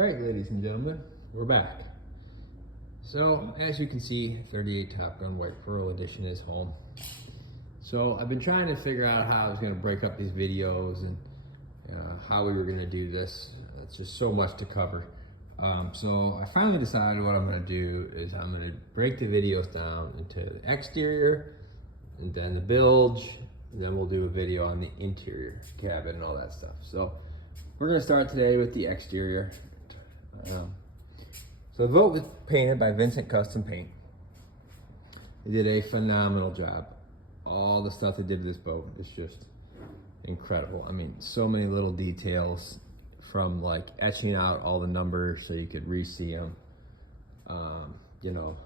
Alright, ladies and gentlemen, we're back. So, as you can see, 38 Topgun White Pearl Edition is home. So, I've been trying to figure out how I was going to break up these videos and how we were going to do this. It's just so much to cover. So, I finally decided what I'm going to do is I'm going to break the videos down into the exterior, and then the bilge, and then we'll do a video on the interior cabin and all that stuff. So, we're going to start today with the exterior. So the boat was painted by Vincent Custom Paint. They did a phenomenal job. All the stuff they did to this boat is just incredible. I mean, so many little details, from like etching out all the numbers so you could re-see them. You know,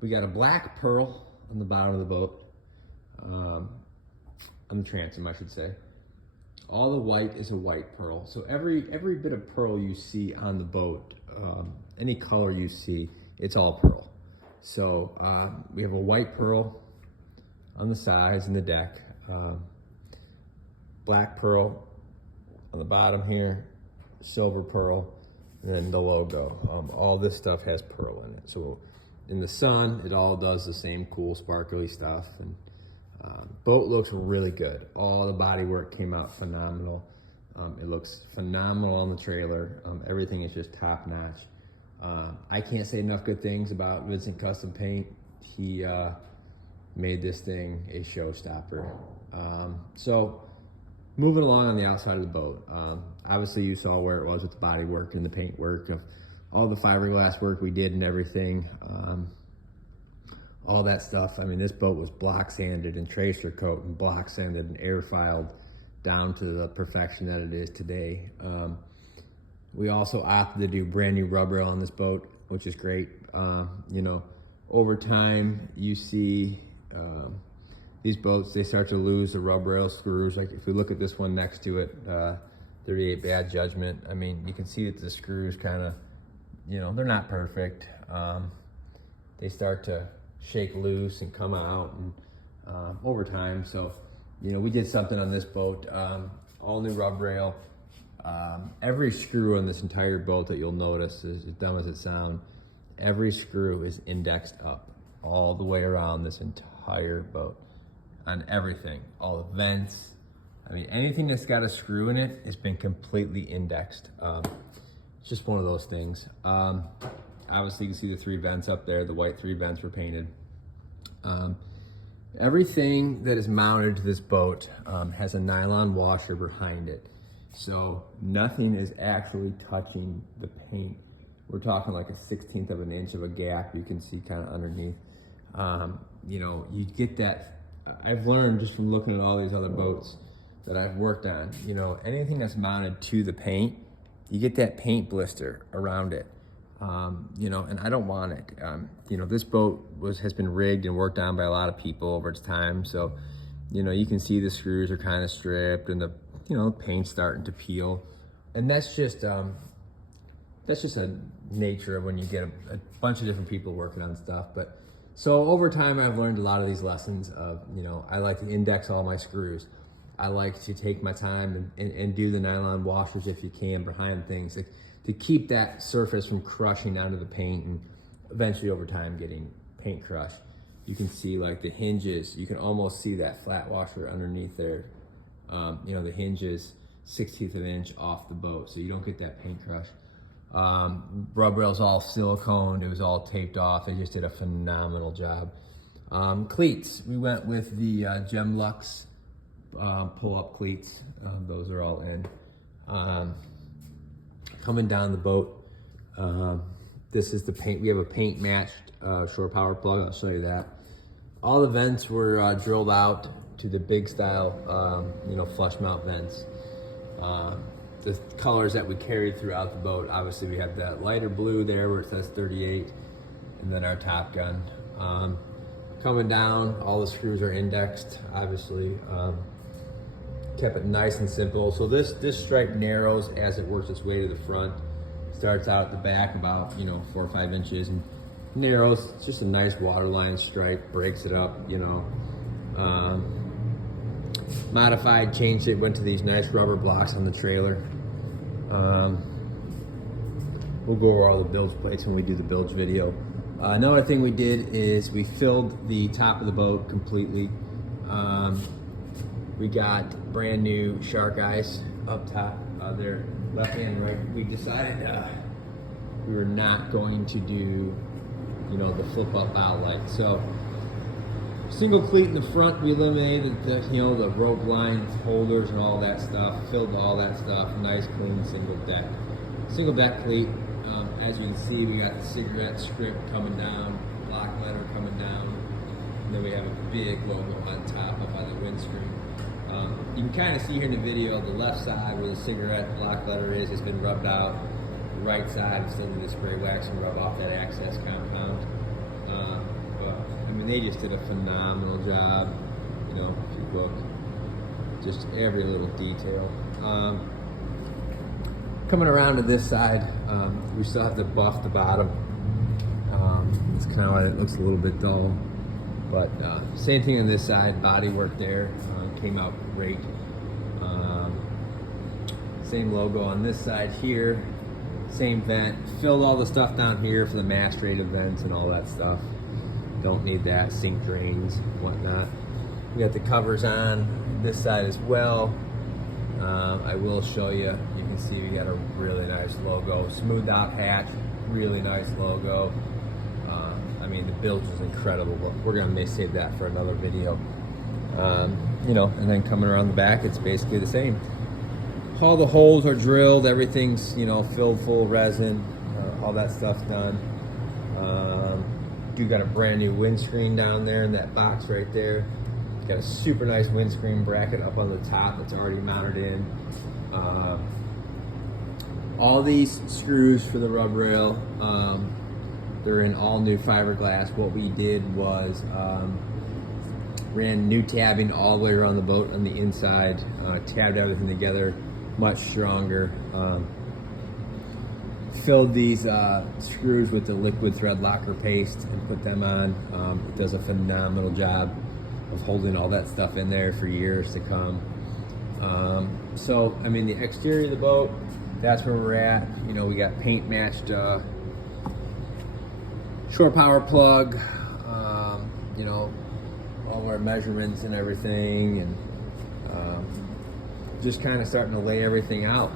we got a black pearl on the bottom of the boat, on the transom, I should say. All the white is a white pearl. So every bit of pearl you see on the boat, any color you see, it's all pearl. So we have a white pearl on the sides and the deck, black pearl on the bottom here, silver pearl, and then the logo. All this stuff has pearl in it. So in the sun, it all does the same cool sparkly stuff. And boat looks really good. All the body work came out phenomenal. It looks phenomenal on the trailer. Everything is just top notch. I can't say enough good things about Vincent Custom Paint. He made this thing a showstopper. So moving along on the outside of the boat, obviously you saw where it was with the body work and the paint work of all the fiberglass work we did and everything. All that stuff. I mean, this boat was block sanded and tracer coat and block sanded and air filed down to the perfection that it is today. We also opted to do brand new rub rail on this boat, which is great. You know, over time you see these boats, they start to lose the rub rail screws. Like if we look at this one next to it, 38 Bad Judgment, I mean, you can see that the screws kind of, you know, they're not perfect. They start to shake loose and come out and over time. So, you know, we did something on this boat, all new rub rail. Every screw on this entire boat that you'll notice, is as dumb as it sounds, every screw is indexed up all the way around this entire boat on everything, all the vents. I mean, anything that's got a screw in it has been completely indexed. It's just one of those things. Obviously, you can see the 3 vents up there. The white 3 vents were painted. Everything that is mounted to this boat has a nylon washer behind it. So nothing is actually touching the paint. We're talking like a 1/16 of an inch of a gap you can see kind of underneath. You know, you get that. I've learned just from looking at all these other boats that I've worked on, you know, anything that's mounted to the paint, you get that paint blister around it. You know, and I don't want it. You know, this boat has been rigged and worked on by a lot of people over its time. So, you know, you can see the screws are kind of stripped and the, you know, paint's starting to peel. And that's just a nature of when you get a bunch of different people working on stuff. But so over time, I've learned a lot of these lessons of, you know, I like to index all my screws. I like to take my time and do the nylon washers if you can behind things, like, to keep that surface from crushing onto the paint and eventually over time getting paint crush. You can see like the hinges, you can almost see that flat washer underneath there. You know, the hinges 1/16 of an inch off the boat, so you don't get that paint crush. Rub rail's all siliconed, it was all taped off. They just did a phenomenal job. Cleats, we went with the Gemlux pull-up cleats. Those are all in. Coming down the boat, this is the paint. We have a paint matched shore power plug. I'll show you that. All the vents were drilled out to the big style, you know, flush mount vents. The colors that we carried throughout the boat, obviously we have that lighter blue there where it says 38, and then our Topgun. Coming down, all the screws are indexed, obviously. Kept it nice and simple. So this stripe narrows as it works its way to the front. Starts out at the back about, you know, 4 or 5 inches and narrows. It's just a nice waterline stripe, breaks it up, you know. Modified, changed it, went to these nice rubber blocks on the trailer. we'll go over all the bilge plates when we do the bilge video. Another thing we did is we filled the top of the boat completely. We got brand new shark eyes up top there, left and right. We decided we were not going to do, you know, the flip up bow light. So single cleat in the front, we eliminated the, you know, the rope line holders and all that stuff, filled all that stuff, nice clean single deck. Single deck cleat, as you can see, we got the cigarette script coming down, block letter coming down, and then we have a big logo on top up on the windscreen. You can kind of see here in the video, the left side where the cigarette block letter is has been rubbed out. The right side, we still need to spray wax and rub off that access compound. But I mean, they just did a phenomenal job. You know, if you look, just every little detail. Coming around to this side, we still have to buff the bottom. It's kind of why it looks a little bit dull. But same thing on this side, body work there, came out great. Same logo on this side here, same vent. Filled all the stuff down here for the mast rated vents and all that stuff. Don't need that, sink drains, whatnot. We got the covers on this side as well. I will show you, you can see we got a really nice logo. Smoothed out hatch, really nice logo. I mean, the bilge is incredible, but we're gonna save that for another video. You know, and then coming around the back, it's basically the same. All the holes are drilled, everything's, you know, filled full of resin, all that stuff's done. You got a brand new windscreen down there in that box right there. Got a super nice windscreen bracket up on the top that's already mounted in. All these screws for the rub rail, they're in all new fiberglass. What we did was ran new tabbing all the way around the boat on the inside, tabbed everything together, much stronger. Filled these screws with the liquid thread locker paste and put them on. It does a phenomenal job of holding all that stuff in there for years to come. So, I mean, the exterior of the boat, that's where we're at. You know, we got paint matched shore power plug, you know, all our measurements and everything, and just kind of starting to lay everything out.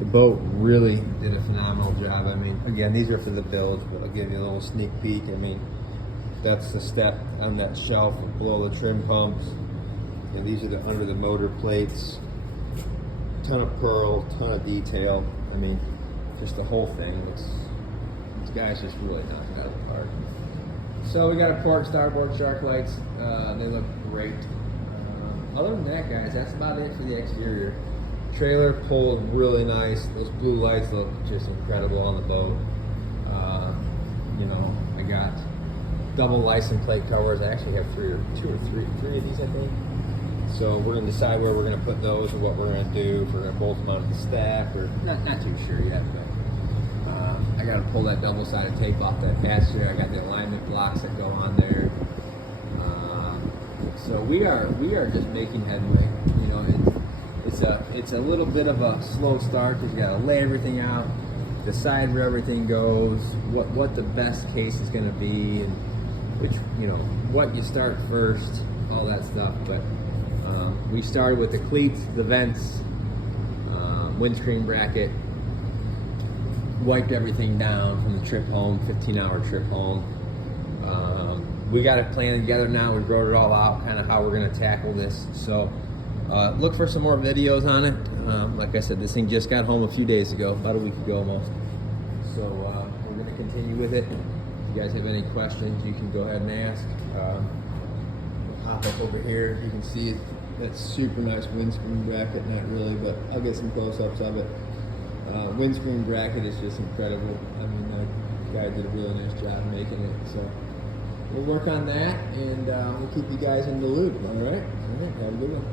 The boat really did a phenomenal job. I mean, again, these are for the bilge, but I'll give you a little sneak peek. I mean, that's the step on that shelf below the trim pumps. And these are the under the motor plates. Ton of pearl, ton of detail. I mean, just the whole thing. These guys just really knocked it out of the park. So we got a port starboard shark lights. They look great. Other than that, guys, that's about it for the exterior. Trailer pulled really nice. Those blue lights look just incredible on the boat. You know, I got double license plate covers. I actually have three of these, I think. So we're gonna decide where we're gonna put those or what we're gonna do. If we're gonna bolt them onto the stack or not too sure yet, but I gotta pull that double-sided tape off that passenger. I got the alignment blocks that go on there. So we are just making headway. You know, it's a little bit of a slow start because you got to lay everything out, decide where everything goes, what the best case is going to be, and which, you know, what you start first, all that stuff. But we started with the cleats, the vents, windscreen bracket, wiped everything down from the trip home, 15-hour trip home. We got a plan together now. We wrote it all out, kind of how we're going to tackle this. So look for some more videos on it. Like I said, this thing just got home a few days ago, about a week ago almost. So we're going to continue with it. If you guys have any questions, you can go ahead and ask. Pop up over here. You can see that super nice windscreen bracket. Not really, but I'll get some close-ups of it. Windscreen bracket is just incredible. I mean, the guy did a really nice job making it. So we'll work on that, and we'll keep you guys in the loop. All right? Have a good one.